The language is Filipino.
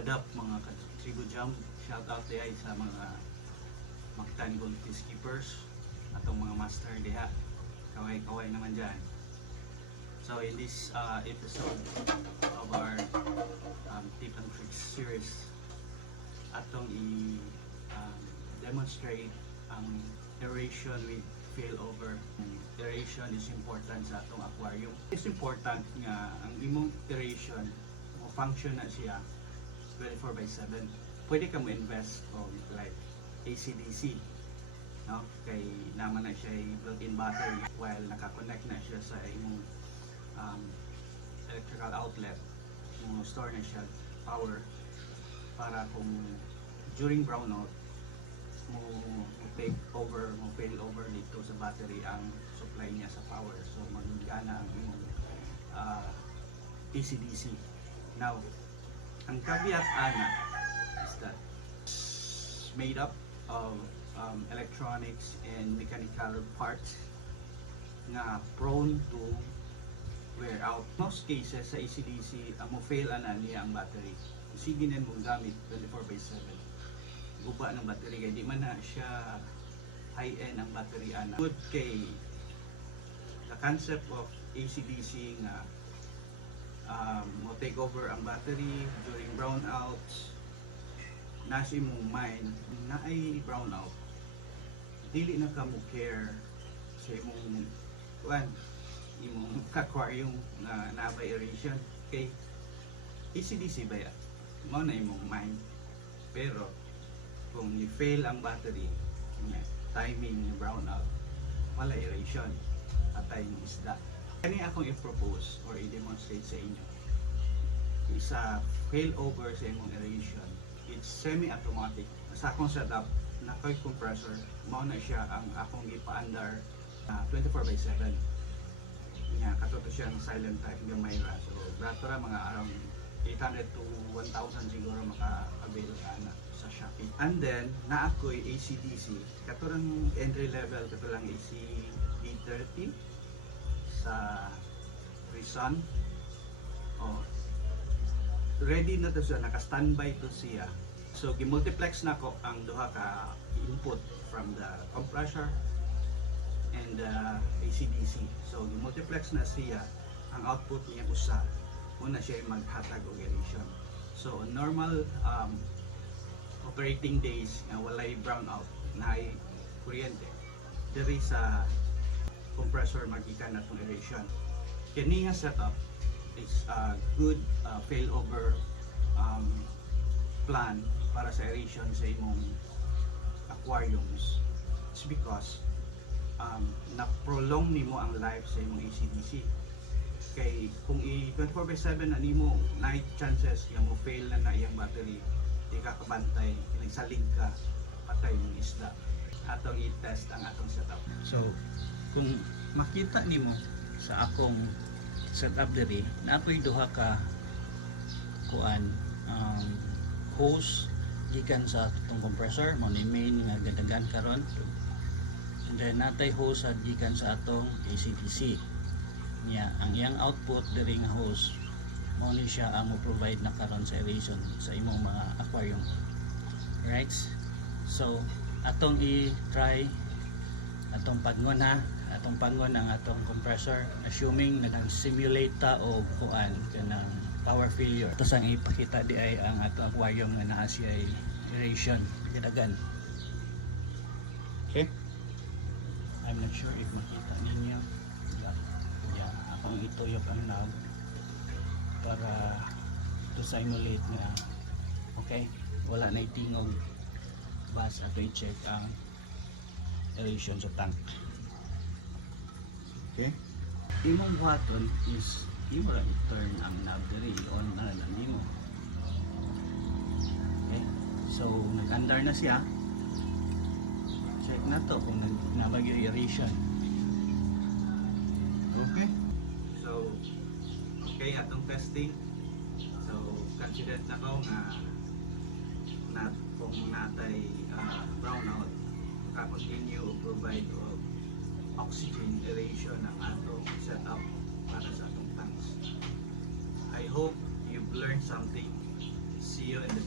What up mga Tribu Jam? Shout out diha sa mga Mactan Gold Peacekeepers atong mga master diha. Kaway-kaway naman dyan. So in this episode of our tip and tricks series, atong demonstrate ang aeration with failover. Aeration is important sa atong aquarium. It's important nga ang imong aeration mo function na siya 24/7. Pwede ka mo invest on like AC/DC, no? Kay naman na siya built-in battery while naka-connect na siya sa imong electrical outlet. Mo store na siya power para kung during brownout mo take over, mo fail over dito sa battery ang supply niya sa power, so magana ang imong AC/DC. Now ang caveat ana is that it's made up of electronics and mechanical parts na prone to wear out. Most cases sa AC/DC mo fail ana niya ang battery. Sige na mong gamit 24/7. Guba ng battery kaya di man na siya high-end ang battery ana. Good kay the concept of AC/DC nga mo take over ang battery during brownouts. Nasa imong mind na ay brownout, dili na ka mo care sa imong imong aquarium na nabay aeration kay AC/DC ba yan? Mao na imong mind. Pero kung i-fail ang battery, timing ni brownout, wala aeration, patay ng isda. Kani akong i-propose or i-demonstrate sa inyo isa failover sa imong aeration. It's semi-automatic. Sa akong setup, nakoy compressor, mao na siya ang akong ipa-under 24/7. Katuto siya ng silent type gamay ra. So brato ra mga around 800 to 1,000 siguro maka-avail ana sa Shopee. And then naakoy AC/DC, katurang entry level katulang AC B30 sa Rizon. Ready na to siya, naka-standby to siya. So gimultiplex na ko ang duha ka input from the compressor and AC/DC. So gimultiplex na siya, ang output niya usa, una siya maghatag og aeration. So normal operating days nga walay brownout, naay kuryente, diri sa compressor magikan natong aeration. Kini nga setup is a good failover plan para sa aeration sa imong aquariums. It's because na-prolong nimo ang life sa imong AC/DC. Kay kung 24/7 na nimo, night chances nga mo fail na iyang battery, di ka kabantay, nagsalig ka, patay yung isda. Atong i-test ang atong setup. So kung makita nimo sa akong setup diri, na ako'y duha ka hose gikan sa itong compressor, mo ni main nga gadagan karon. And then natay hose gikan sa atong AC/DC niya. Ang iyang output diri nga hose, mo ni siya ang mo-provide na karon sa aeration sa imong mga aquarium. Right? So atong i-try atong pagngon ang atong compressor, assuming na nag-simulate ta o kuan kanang power failure. Tapos ang ipakita di ay ang atong aquarium nga naa siya aeration gadagan. Okay, I'm not sure if makita ninyo. Yeah, akong ituyok ang knob para to simulate nga okay, wala na itingog. Basta ato i-check ang aeration sa tank. Okay, imong button is imo ra i-turn ang knob diri, on na lang nimo. Okay, so nag-andar na siya. Check na to kung nabagyo aeration. Okay, so okay atong testing. So confident na ko nga kung natay brownout, maka-continue provide of oxygen aeration ang atong setup para sa atong tanks. I hope you've learned something. See see you in